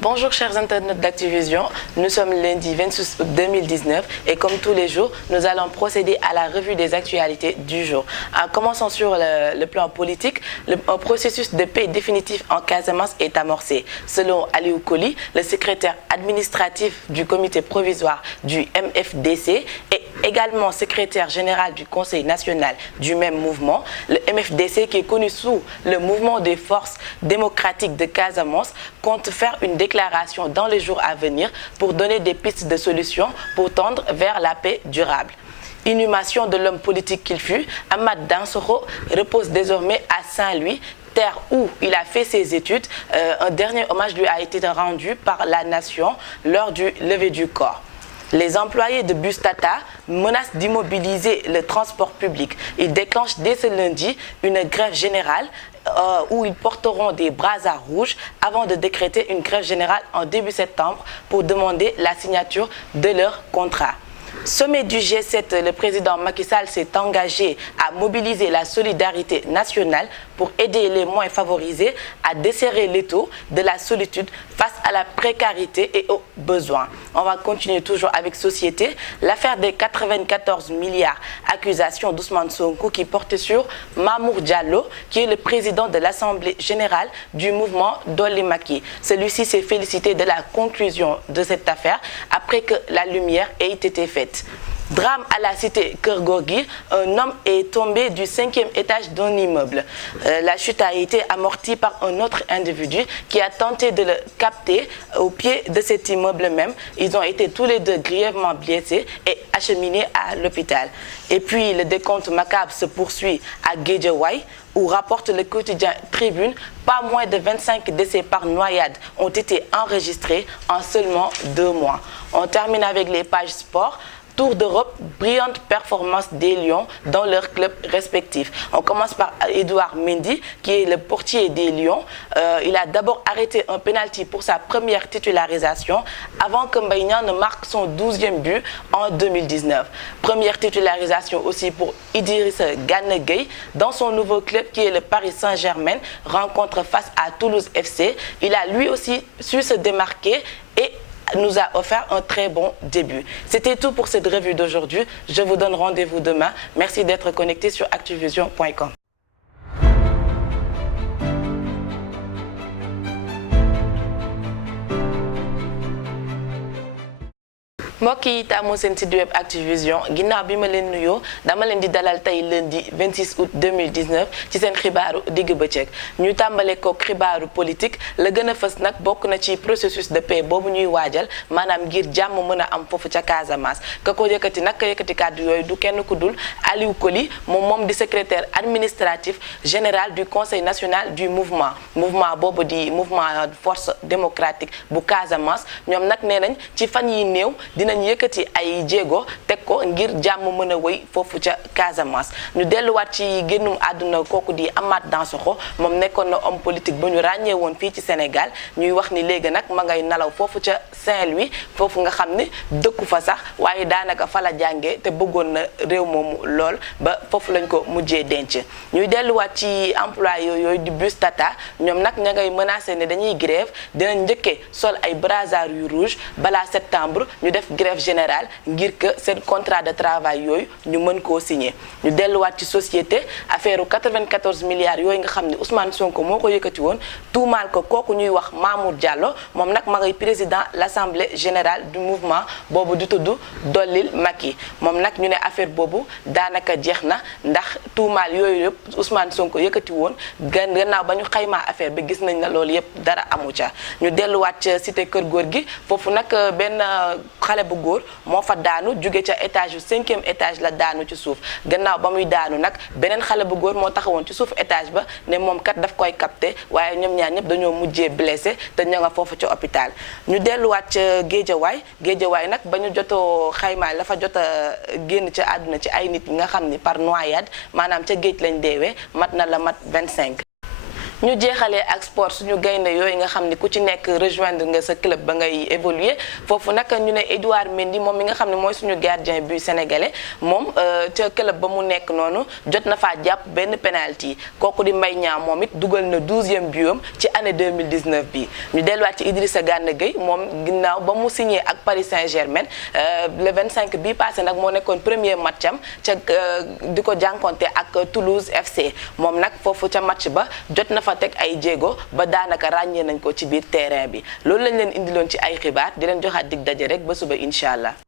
Bonjour chers internautes d'Activision, nous sommes lundi 26 août 2019 et comme tous les jours, nous allons procéder à la revue des actualités du jour. En commençant sur le plan politique, un processus de paix définitif en Casamance est amorcé. Selon Aliou Koli, le secrétaire administratif du comité provisoire du MFDC et également secrétaire général du Conseil national du même mouvement, le MFDC qui est connu sous le mouvement des forces démocratiques de Casamance compte faire une déclaration dans les jours à venir pour donner des pistes de solutions pour tendre vers la paix durable. Inhumation de l'homme politique qu'il fut, Amath Dansokho repose désormais à Saint-Louis, terre où il a fait ses études. Un dernier hommage lui a été rendu par la nation lors du lever du corps. Les employés de Bus Tata menacent d'immobiliser le transport public. Ils déclenchent dès ce lundi une grève générale où ils porteront des brassards rouges avant de décréter une grève générale en début septembre pour demander la signature de leur contrat. Sommet du G7, le président Macky Sall s'est engagé à mobiliser la solidarité nationale pour aider les moins favorisés à desserrer l'étau de la solitude face à la précarité et aux besoins. On va continuer toujours avec Société. L'affaire des 94 milliards, accusation d'Ousmane Sonko qui porte sur Mamour Diallo, qui est le président de l'Assemblée générale du mouvement Dolli Macky. Celui-ci s'est félicité de la conclusion de cette affaire après que la lumière ait été faite. Drame à la cité Keur Gorgui, un homme est tombé du 5e étage d'un immeuble. La chute a été amortie par un autre individu qui a tenté de le capter au pied de cet immeuble même. Ils ont été tous les deux grièvement blessés et acheminés à l'hôpital. Et puis le décompte macabre se poursuit à Guédiawaye, où rapporte le quotidien Tribune, pas moins de 25 décès par noyade ont été enregistrés en seulement 2 mois. On termine avec les pages sport. Tour d'Europe, brillante performance des Lions dans leurs clubs respectifs. On commence par Edouard Mendy, qui est le portier des Lions. Il a d'abord arrêté un penalty pour sa première titularisation avant que Mbaye Niang ne marque son 12e but en 2019. Première titularisation aussi pour Idrissa Gana Gueye dans son nouveau club qui est le Paris Saint-Germain, rencontre face à Toulouse FC. Il a lui aussi su se démarquer et nous a offert un très bon début. C'était tout pour cette revue d'aujourd'hui. Je vous donne rendez-vous demain. Merci d'être connecté sur Activision.com. mbokk yi taamu seen site web Activision ginnaaw bi ma leen nuyoo dama leen di dalal tey lundi 26 août 2019 ci seen xibaaru digg bëccëg ñu tàmbale ko xibaaru politique la gën a fës nag bokk na ci processus de paix boobu ñuy waajal maanaam ngir jàmm mën a am foofu ca Casamance ka ko yëkkati nag ka yëkkati kàddu yooyu du kenn ku dul Aliou Koli moom di secrétaire administratif général du Conseil national du mouvement boobu di mouvement force démocratique bu Casamance ñoom nag nee nañ ci fan yi néew dinañ yëkkati ay jéego teg ko ngir jàmm mën a wéy foofu ca Casamance ñu delluwaat ci génnum àdduna kooku di Amath Dansokho moom nekkoon na homme politique bu ñu ràññee woon fii ci Sénégal ñuy wax ni léegi nag ma ngay nalaw foofu ca Saint-Louis foofu nga xam ne dëkku fa sax waaye daanaka fa la jàngee te bëggoon na réew moomu lool ba foofu lañ ko mujjee denc ñuy delluwaat ci employé yooyu di Bus Tata ñoom nag ña ngay menacé ne dañuy grève dinañ njëkkee sol ay brassards yu rouge balaa septembre ñu def grève générale ngir que seen contrat de travail yooyu ñu mën koo signer ñu delluwaat ci société affaire 94 milliards yooyu nga xam ne Ousmane Sonko moo ko yëkkati woon tuumaal ko kooku ñuy wax Mamour Diallo moom nag ma ngay président l'Assemblée générale du mouvement boobu di tudd Dollil Macky moom nag ñu ne affaire boobu daanaka jeex na ndax tuumaal yooyu yëpp Ousmane Sonko yëkkati woon gannaaw ba ñu xaymaa affaire bi gis nañ na loolu yëpp dara amu ca ñu delluwaat ca cité Kër Gorgui foofu nag benn xale bu góor moo fa daanu jóge ca étage yu 5e étage la daanu ci suuf gannaaw ba muy daanu nag beneen xale bu góor moo taxawoon ci suuf étage ba ne moom kat daf koy capté waaye ñoom ñaar ñëpp dañoo mujjee blessé te ña nga foofu ca hôpital ñu delluwaat ca Géejawaay nag ba ñu jotoo xaymaa la fa jot a génn ca àdduna ci ay nit yi nga xam ni par noyade maanaam ca géej lañ deewee mat na la mat 25. ñu jeexalee ak sport suñu gaynde yooyu nga xam ni ku ci nekk rejoindre nga sa club ba ngay évoluer foofu nag ñu ne Edouard Mendy moom mi nga xam ne mooy suñu gardien but sénégalais moom ca club ba mu nekk noonu jot na faa jàpp benn penalty kooku di Mbaye Niang moom it dugal na 12e butam ci année 2019 bi ñu delluwaat ci Idrissa Gana Gueye moom ginnaaw ba mu signé ak Paris Saint-Germain le 25 bii passé nag moo nekkoon premier match am ca di ko jànkonte ak Toulouse FC moom nag foofu ca match ba jot na fa teg ay jéego ba daanaka ràññee nañ ko ci biir terrain bi loolu lañ leen indiloon ci ay xibaar di leen joxaat dig daje rek ba suba incha allah.